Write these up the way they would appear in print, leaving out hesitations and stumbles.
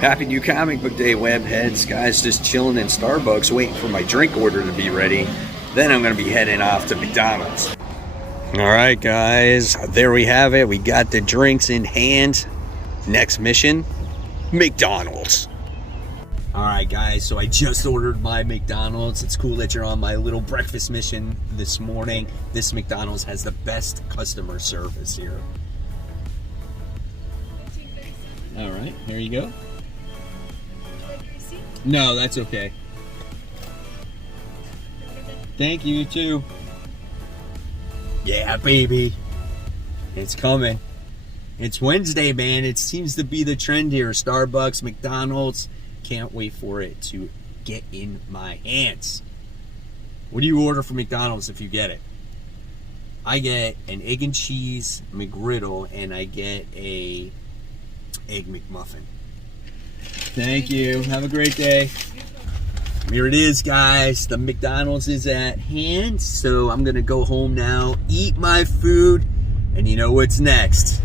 Happy New Comic Book Day, webheads. Guys, just chilling in Starbucks waiting for my drink order to be ready. Then I'm going to be heading off to McDonald's. Alright guys, there we have it. We got the drinks in hand. Next mission, McDonald's. Alright guys, so I just ordered my McDonald's. It's cool that you're on my little breakfast mission this morning. This McDonald's has the best customer service here. Alright, here you go. No, that's okay. Thank you, too. Yeah, baby. It's coming. It's Wednesday, man. It seems to be the trend here. Starbucks, McDonald's. Can't wait for it to get in my hands. What do you order from McDonald's if you get it? I get an egg and cheese McGriddle, and I get a egg McMuffin. Thank you. Have a great day. Here it is, guys. The McDonald's is at hand, so I'm gonna go home now, eat my food, and you know what's next?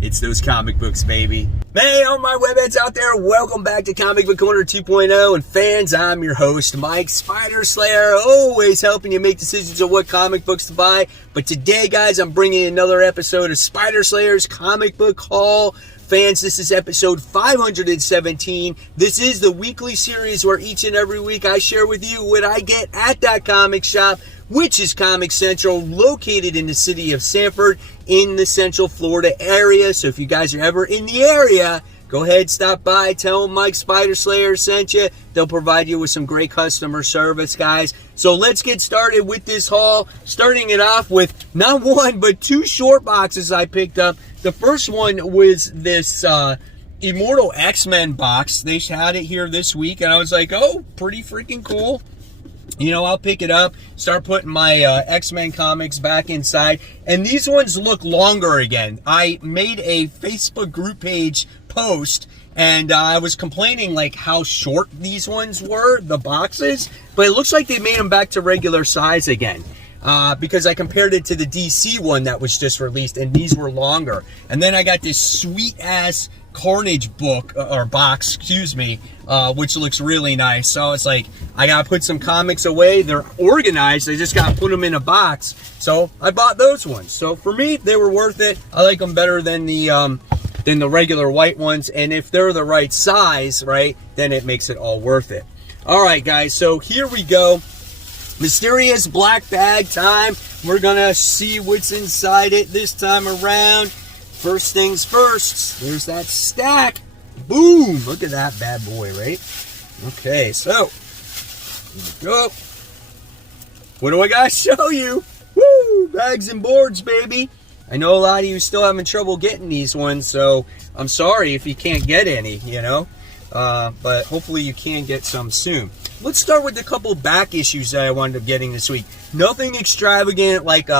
It's those comic books, baby. Hey, all my webheads out there, welcome back to Comic Book Corner 2.0, and fans, I'm your host, Mike Spider Slayer, always helping you make decisions on what comic books to buy. But today, guys, I'm bringing another episode of Spider Slayer's Comic Book Haul. Fans, this is episode 517. This is the weekly series where each and every week I share with you what I get at that comic shop, which is Comic Central, located in the city of Sanford in the Central Florida area. So if you guys are ever in the area, go ahead, stop by, tell them Mike Spider Slayer sent you. They'll provide you with some great customer service, guys. So let's get started with this haul, starting it off with not one, but two short boxes I picked up. The first one was this Immortal XMen box. They had it here this week, and I was like, oh, pretty freaking cool. You know, I'll pick it up, start putting my X-Men comics back inside. And these ones look longer again. I made a Facebook group page post, and I was complaining like how short these ones were, the boxes. But it looks like they made them back to regular size again. Because I compared it to the DC one that was just released, and these were longer. And then I got this sweet-ass Carnage book, or box, excuse me, which looks really nice. So it's like, I gotta put some comics away. They're organized. I just gotta put them in a box. So I bought those ones. So for me, they were worth it. I like them better than the regular white ones. And if they're the right size, right, then it makes it all worth it. All right, guys. So here we go. Mysterious black bag time. We're gonna see what's inside it this time around. First things first, there's that stack. Boom! Look at that bad boy, right? Okay, so here we go. What do I gotta show you? Woo! Bags and boards, baby. I know a lot of you still having trouble getting these ones, so I'm sorry if you can't get any, you know. But hopefully you can get some soon. Let's start with a couple back issues that I wound up getting this week. Nothing extravagant like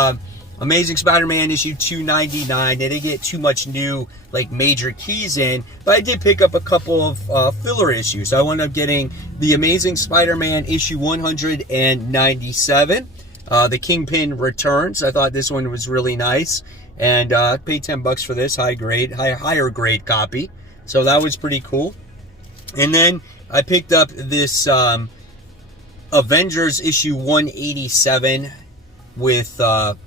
Amazing Spider-Man issue 299. They didn't get too much new, like, major keys in, but I did pick up a couple of filler issues. I wound up getting the Amazing Spider-Man issue 197, the Kingpin Returns. I thought this one was really nice, and I paid $10 for this higher grade copy, so that was pretty cool. And then I picked up this Avengers issue 187 with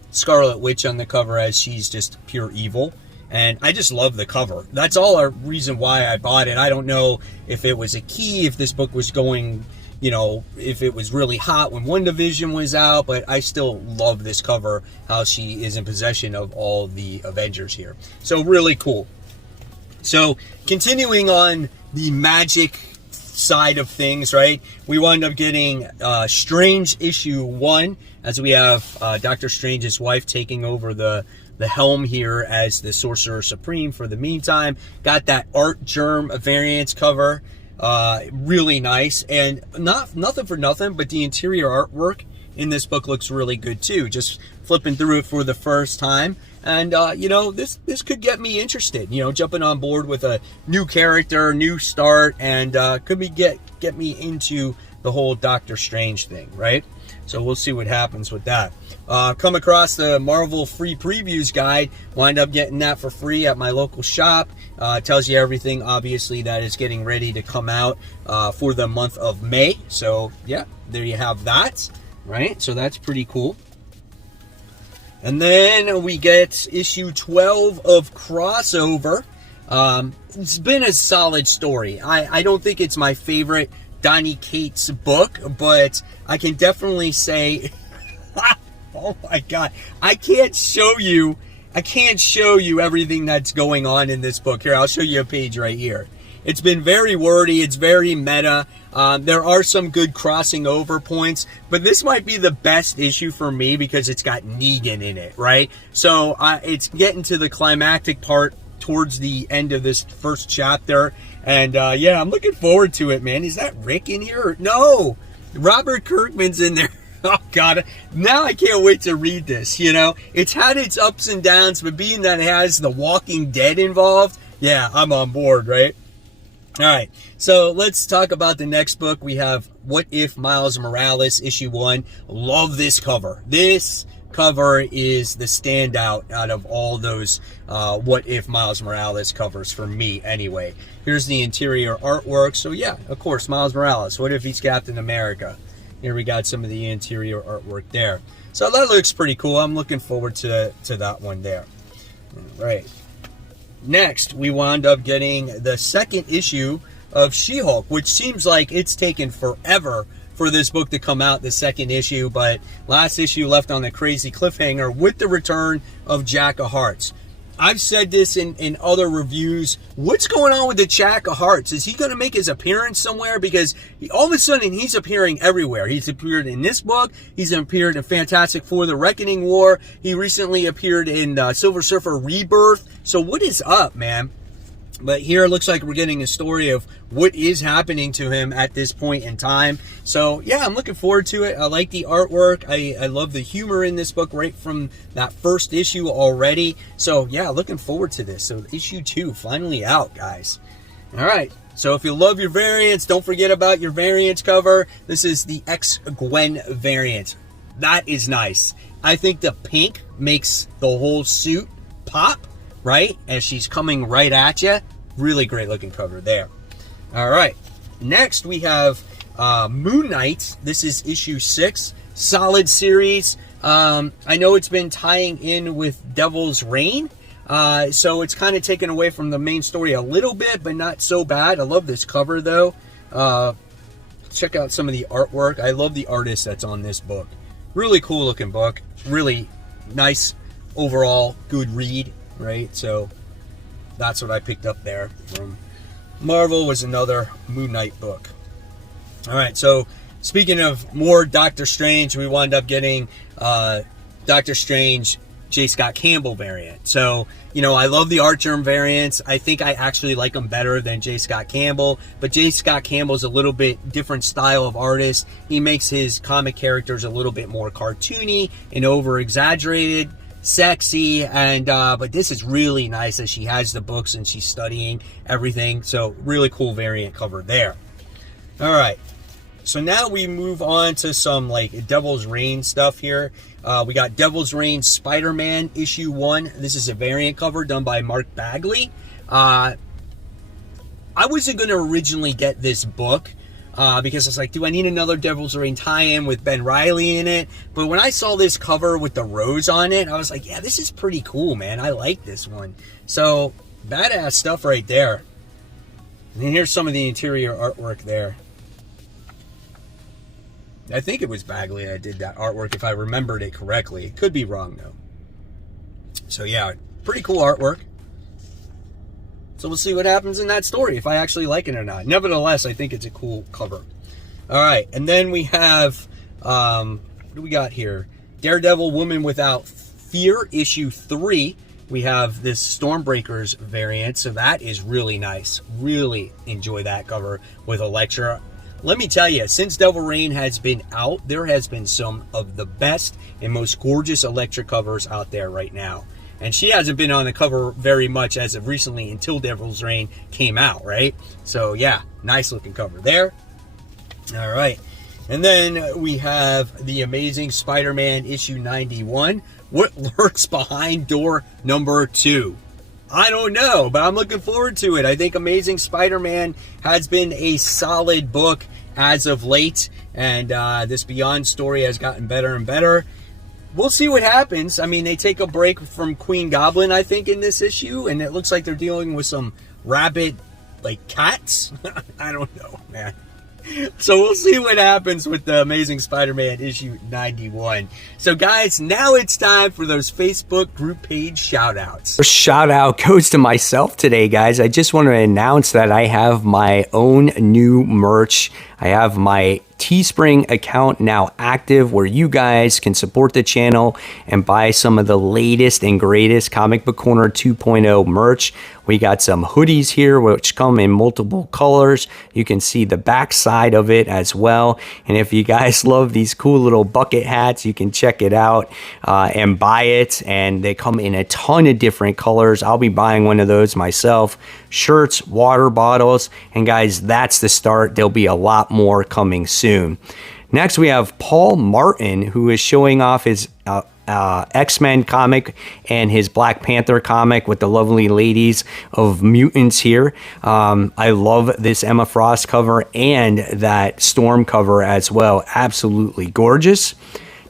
Scarlet Witch on the cover, as she's just pure evil. And I just love the cover. That's all a reason why I bought it. I don't know if it was a key, if this book was going, you know, if it was really hot when WandaVision was out, but I still love this cover, how she is in possession of all the Avengers here. So really cool. So continuing on the magic side of things, right? We wound up getting Strange issue 1, as we have Doctor Strange's wife taking over the helm here as the Sorcerer Supreme for the meantime. Got that Art Germ variants cover, really nice, and nothing for nothing, but the interior artwork in this book looks really good too. Just flipping through it for the first time, and you know, this could get me interested, you know, jumping on board with a new character, new start, and could be get me into the whole Doctor Strange thing, right? So we'll see what happens with that. Come across the Marvel free previews guide. Wind up getting that for free at my local shop. Tells you everything, obviously, that is getting ready to come out for the month of May. So, yeah, there you have that, right? So that's pretty cool. And then we get issue 12 of Crossover. It's been a solid story. I don't think it's my favorite Donny Cates book, but I can definitely say, oh my God, I can't show you everything that's going on in this book. Here, I'll show you a page right here. It's been very wordy. It's very meta. There are some good crossing over points, but this might be the best issue for me because it's got Negan in it, right? So it's getting to the climactic part towards the end of this first chapter. And yeah, I'm looking forward to it, man. Is that Rick in here? No, Robert Kirkman's in there. Oh God, now I can't wait to read this. You know, it's had its ups and downs, but being that it has The Walking Dead involved, yeah, I'm on board, right? All right, so let's talk about the next book. We have What If Miles Morales, issue 1. Love this cover. This cover is the standout out of all those What If Miles Morales covers for me anyway. Here's the interior artwork. So yeah, of course, Miles Morales. What if he's Captain America? Here we got some of the interior artwork there. So that looks pretty cool. I'm looking forward to that one there. All right. Next, we wound up getting the second issue of SheHulk, which seems like it's taken forever for this book to come out, the second issue, but last issue left on a crazy cliffhanger with the return of Jack of Hearts. I've said this in other reviews. What's going on with the Jack of Hearts? Is he going to make his appearance somewhere? Because all of a sudden, he's appearing everywhere. He's appeared in this book. He's appeared in Fantastic Four, The Reckoning War. He recently appeared in Silver Surfer Rebirth. So what is up, man? But here it looks like we're getting a story of what is happening to him at this point in time. So, yeah, I'm looking forward to it. I like the artwork. I love the humor in this book right from that first issue already. So, yeah, looking forward to this. So, issue 2 finally out, guys. All right. So, if you love your variants, don't forget about your variants cover. This is the X-Gwen variant. That is nice. I think the pink makes the whole suit pop, right? As she's coming right at you. Really great looking cover there. All right. Next, we have Moon Knight. This is issue 6. Solid series. I know it's been tying in with Devil's Reign. So it's kind of taken away from the main story a little bit, but not so bad. I love this cover, though. Check out some of the artwork. I love the artist that's on this book. Really cool looking book. Really nice overall good read, right? So that's what I picked up there from Marvel. Was another Moon Knight book. All right, so speaking of more Doctor Strange, we wound up getting Doctor Strange J. Scott Campbell variant. So, you know, I love the Artgerm variants. I think I actually like them better than J. Scott Campbell. But J. Scott Campbell's a little bit different style of artist. He makes his comic characters a little bit more cartoony and over-exaggerated, sexy, and but this is really nice as she has the books and she's studying everything. So really cool variant cover there. All right, so now we move on to some like Devil's Reign stuff here. We got Devil's Reign SpiderMan issue 1. This is a variant cover done by Mark Bagley. I wasn't going to originally get this book because I was like, do I need another Devil's Reign tie-in with Ben Reilly in it? But when I saw this cover with the rose on it, I was like, yeah, this is pretty cool, man. I like this one. So, badass stuff right there. And then here's some of the interior artwork there. I think it was Bagley that did that artwork, if I remembered it correctly. It could be wrong, though. So, yeah, pretty cool artwork. So we'll see what happens in that story, if I actually like it or not. Nevertheless, I think it's a cool cover. All right, and then we have, what do we got here? Daredevil Woman Without Fear, issue 3. We have this Stormbreakers variant, so that is really nice. Really enjoy that cover with Elektra. Let me tell you, since Devil Reign has been out, there has been some of the best and most gorgeous Elektra covers out there right now. And she hasn't been on the cover very much as of recently until Devil's Reign came out, right? So, yeah, nice looking cover there. All right. And then we have the Amazing Spider-Man issue 91. What lurks behind door number 2? I don't know, but I'm looking forward to it. I think Amazing Spider-Man has been a solid book as of late, and this Beyond story has gotten better and better. We'll see what happens. I mean, they take a break from Queen Goblin, I think, in this issue, and it looks like they're dealing with some rabid, like, cats. I don't know, man. So we'll see what happens with the Amazing Spider-Man issue 91. So guys, now it's time for those Facebook group page shout-outs. First shout out goes to myself today, guys. I just want to announce that I have my own new merch. I have my Teespring account now active, where you guys can support the channel and buy some of the latest and greatest Comic Book Corner 2.0 merch. We got some hoodies here which come in multiple colors. You can see the back side of it as well. And if you guys love these cool little bucket hats, you can check it out and buy it. And they come in a ton of different colors. I'll be buying one of those myself. Shirts, water bottles, and guys, that's the start. There'll be a lot more coming soon. Next, we have Paul Martin, who is showing off his X-Men comic and his Black Panther comic with the lovely ladies of Mutants here. I love this Emma Frost cover and that Storm cover as well. Absolutely gorgeous.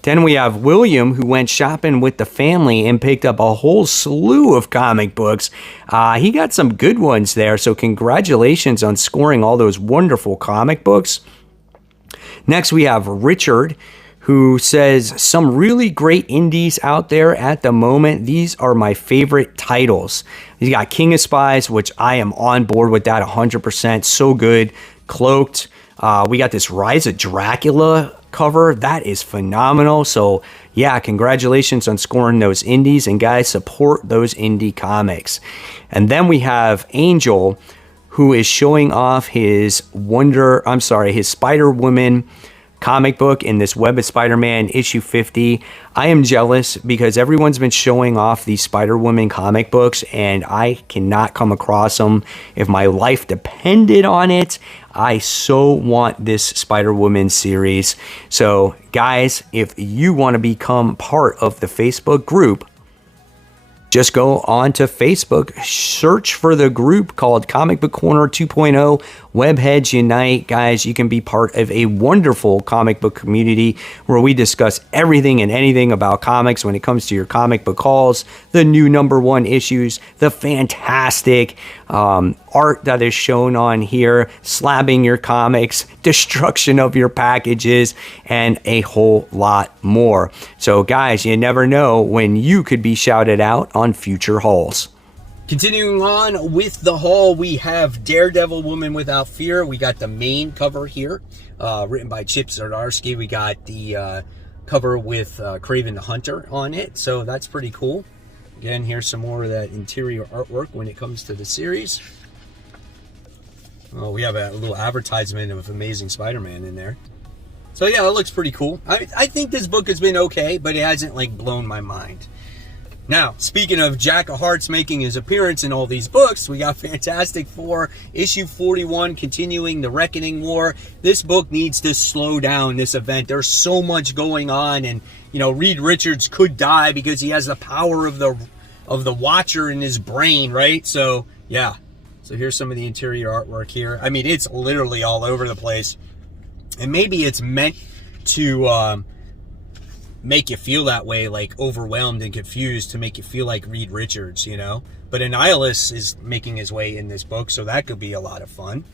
Then we have William, who went shopping with the family and picked up a whole slew of comic books. He got some good ones there, so congratulations on scoring all those wonderful comic books. Next, we have Richard, who says, some really great indies out there at the moment. These are my favorite titles. You got King of Spies, which I am on board with that 100%. So good. Cloaked. We got this Rise of Dracula cover. That is phenomenal. So yeah, congratulations on scoring those indies, and guys, support those indie comics. And then we have Angel, who is showing off his Spider-Woman comic book in this Web of Spider-Man issue 50. I am jealous because everyone's been showing off these Spider-Woman comic books and I cannot come across them. If my life depended on it, I so want this Spider-Woman series. So guys, if you want to become part of the Facebook group, just go on to Facebook, search for the group called Comic Book Corner 2.0, Webheads Unite. Guys, you can be part of a wonderful comic book community where we discuss everything and anything about comics when it comes to your comic book hauls, the new #1 issues, the fantastic art that is shown on here, slabbing your comics, destruction of your packages, and a whole lot more. So guys, you never know when you could be shouted out on future hauls. Continuing on with the haul, we have Daredevil Woman Without Fear. We got the main cover here, written by Chip Zdarsky. We got the cover with Kraven the Hunter on it, so that's pretty cool. Again, here's some more of that interior artwork when it comes to the series. Oh, we have a little advertisement of Amazing Spider-Man in there. So yeah, it looks pretty cool. I think this book has been okay, but it hasn't like blown my mind. Now, speaking of Jack of Hearts making his appearance in all these books, we got Fantastic Four, issue 41, continuing the Reckoning War. This book needs to slow down this event. There's so much going on, and, you know, Reed Richards could die because he has the power of the Watcher in his brain, right? So, yeah. So here's some of the interior artwork here. I mean, it's literally all over the place. And maybe it's meant to make you feel that way, like overwhelmed and confused, to make you feel like Reed Richards, you know. But Annihilus is making his way in this book, so that could be a lot of fun.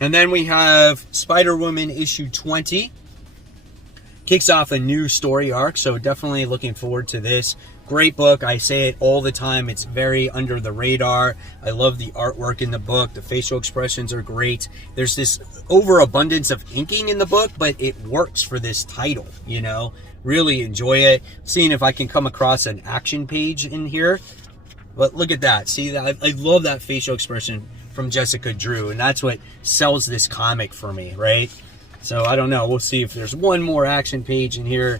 And then we have Spider-Woman issue 20. Kicks off a new story arc, so definitely looking forward to this. Great book. I say it all the time. It's very under the radar. I love the artwork in the book. The facial expressions are great. There's this overabundance of inking in the book, but it works for this title, you know. Really enjoy it. Seeing if I can come across an action page in here. But look at that. See, that I love that facial expression from Jessica Drew, and that's what sells this comic for me, right? So I don't know. We'll see if there's one more action page in here.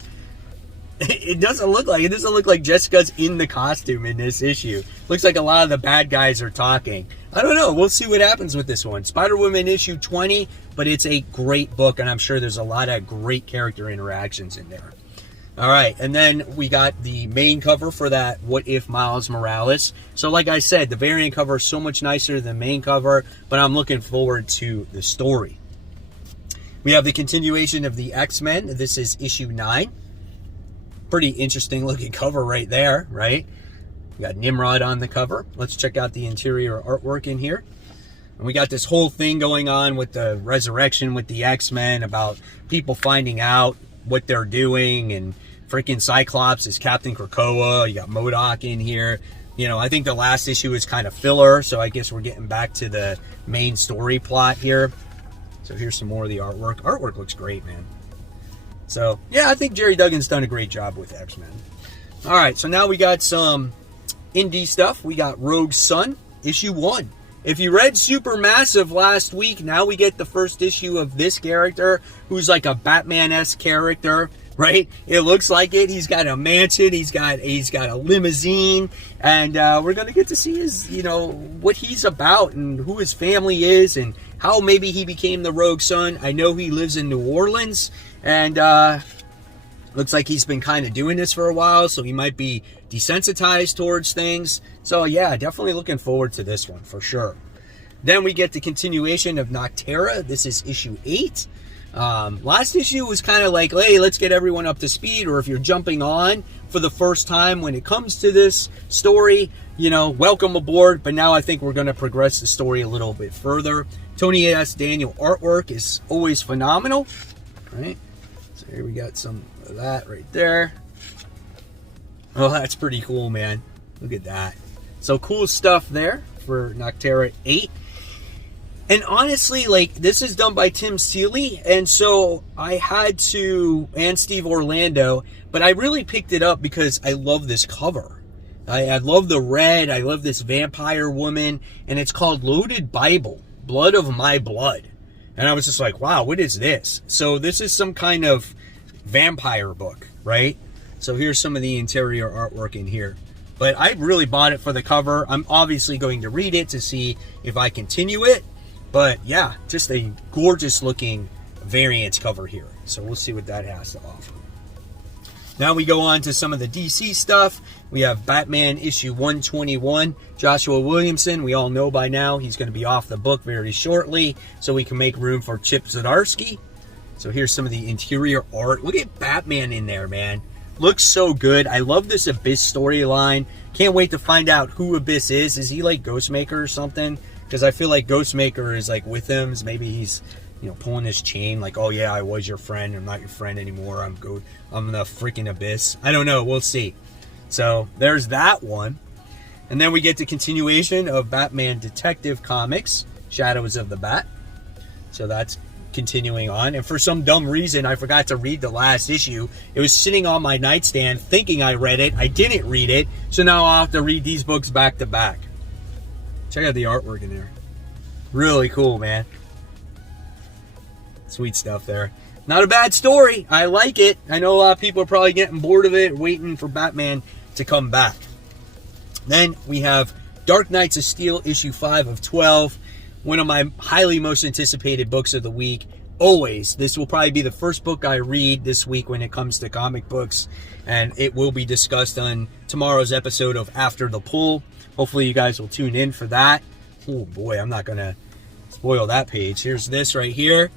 It doesn't look like it. Doesn't look like Jessica's in the costume in this issue. Looks like a lot of the bad guys are talking. I don't know. We'll see what happens with this one. Spider-Woman issue 20, but it's a great book, and I'm sure there's a lot of great character interactions in there. All right, and then we got the main cover for that What If Miles Morales. So like I said, the variant cover is so much nicer than the main cover, but I'm looking forward to the story. We have the continuation of the X-Men. This is issue 9. Pretty interesting looking cover right there, right? We got Nimrod on the cover. Let's check out the interior artwork in here. And we got this whole thing going on with the resurrection with the X-Men, about people finding out what they're doing, and freaking Cyclops is Captain Krakoa. You got MODOK in here. You know, I think the last issue is kind of filler, so I guess we're getting back to the main story plot here. So here's some more of the artwork. Artwork looks great, man. So, yeah, I think Jerry Duggan's done a great job with X-Men. All right, so now we got some indie stuff. We got Rogue Sun, issue 1. If you read Supermassive last week, now we get the first issue of this character, who's like a Batman-esque character, right? It looks like it. He's got a mansion, he's got a limousine, and we're gonna get to see his, you know, what he's about and who his family is and how maybe he became the Rogue Sun. I know he lives in New Orleans, and looks like he's been kind of doing this for a while, so he might be desensitized towards things. So yeah, definitely looking forward to this one for sure. Then we get the continuation of Nocterra. This is issue 8. Last issue was kind of like, hey, let's get everyone up to speed, or if you're jumping on for the first time when it comes to this story, you know, welcome aboard. But now I think we're going to progress the story a little bit further. Tony S. Daniel artwork is always phenomenal, right? So here we got some of that right there. Oh, that's pretty cool, man. Look at that. So cool stuff there for Nocterra 8. And honestly, like, this is done by Tim Seeley, and so I had to, and Steve Orlando, but I really picked it up because I love this cover. I love the red, I love this vampire woman, and it's called Loaded Bible, Blood of My Blood. And I was just like, wow, what is this? So this is some kind of vampire book, right? So here's some of the interior artwork in here. But I really bought it for the cover. I'm obviously going to read it to see if I continue it. But yeah, just a gorgeous looking variant cover here. So we'll see what that has to offer. Now we go on to some of the DC stuff. We have Batman issue 121. Joshua Williamson, we all know by now, he's going to be off the book very shortly, so we can make room for Chip Zdarsky. So here's some of the interior art. Look at Batman in there, man. Looks so good. I love this Abyss storyline. Can't wait to find out who Abyss is. Is he like Ghostmaker or something? Because I feel like Ghostmaker is like with him. Maybe he's, you know, pulling his chain like, oh yeah, I was your friend. I'm not your friend anymore. I'm the freaking Abyss. I don't know. We'll see. So there's that one. And then we get the continuation of Batman Detective Comics, Shadows of the Bat. So that's continuing on. And for some dumb reason, I forgot to read the last issue. It was sitting on my nightstand thinking I read it. I didn't read it. So now I'll have to read these books back to back. Check out the artwork in there. Really cool, man. Sweet stuff there. Not a bad story. I like it. I know a lot of people are probably getting bored of it, waiting for Batman to come back. Then we have Dark Knights of Steel, issue 5 of 12. One of my highly most anticipated books of the week. Always. This will probably be the first book I read this week when it comes to comic books. And it will be discussed on tomorrow's episode of After the Pull. Hopefully you guys will tune in for that. Oh boy, I'm not going to spoil that page. Here's this right here.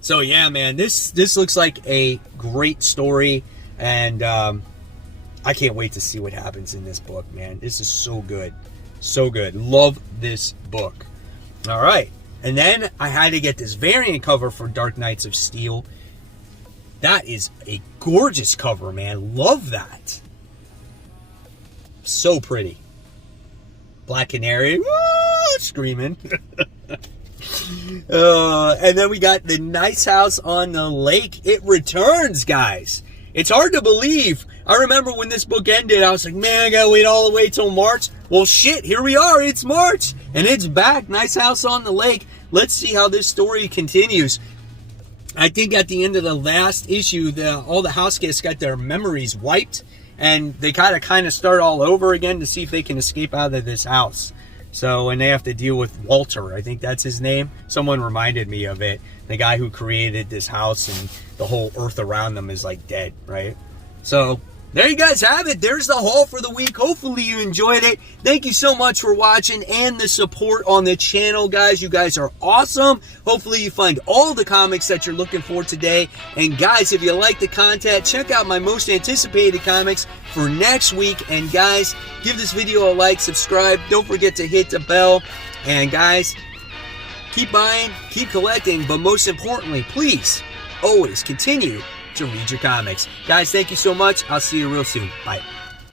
So yeah, man, this looks like a great story. And I can't wait to see what happens in this book, man. This is so good. So good. Love this book. All right. And then I had to get this variant cover for Dark Knights of Steel. That is a gorgeous cover, man. Love that. So pretty. Black Canary. Woo, screaming. And then we got The Nice House on the Lake. It returns, guys. It's hard to believe. I remember when this book ended, I was like, man, I gotta wait all the way till March. Well, shit, here we are. It's March, and it's back. Nice House on the Lake. Let's see how this story continues. I think at the end of the last issue, all the house guests got their memories wiped, and they gotta kind of start all over again to see if they can escape out of this house. So, and they have to deal with Walter, I think that's his name. Someone reminded me of it. The guy who created this house, and the whole earth around them is like dead, right? So, there you guys have it. There's the haul for the week. Hopefully you enjoyed it. Thank you so much for watching and the support on the channel, guys. You guys are awesome. Hopefully you find all the comics that you're looking for today. And guys, if you like the content, check out my most anticipated comics for next week. And guys, give this video a like, subscribe. Don't forget to hit the bell. And guys, keep buying, keep collecting, but most importantly, please always continue to read your comics. Guys, thank you so much. I'll see you real soon. Bye.